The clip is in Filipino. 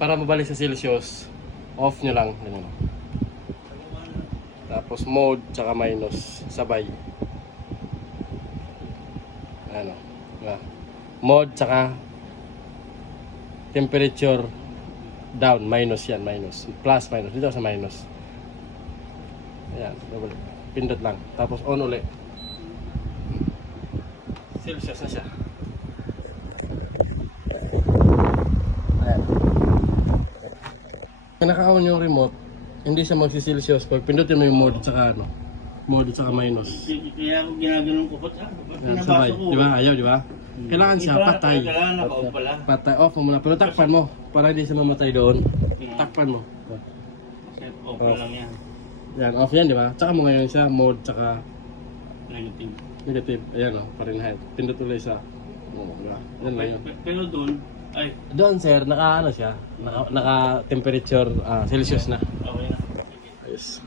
para mabalik sa Celsius, off nyo lang. Ganyan. Tapos mode tsaka minus sabay. Ano? Diba? Mode tsaka temperature down, minus yan, minus. Plus, minus. Dito sa minus. Ayan, pindot lang. Tapos on ulit. Celsius na siya. Ayan. Kung naka-on yung remote, hindi siya magsi-Celsius. Pag pindutin mo yung mode tsaka ano, mode tsaka minus. Kaya ako ginaganon ko. Ba't Ayan, sabay. Di ba? Ayaw, di ba? Kailangan siya patay. Kailangan naka-off pala. Patay. Off mo muna. Pero takpan mo. Para hindi siya mamatay doon. Takpan mo. Set off na lang yan. Yan, off yan, di ba? Tsaka mo ngayon siya, mode tsaka Negative. negative. Ayan o, Fahrenheit. Pindot ulit sa diba? Yan lang yun. Pero doon, ay, Doon sir, naka ano siya, naka temperature Celsius na. okay na. Ayos.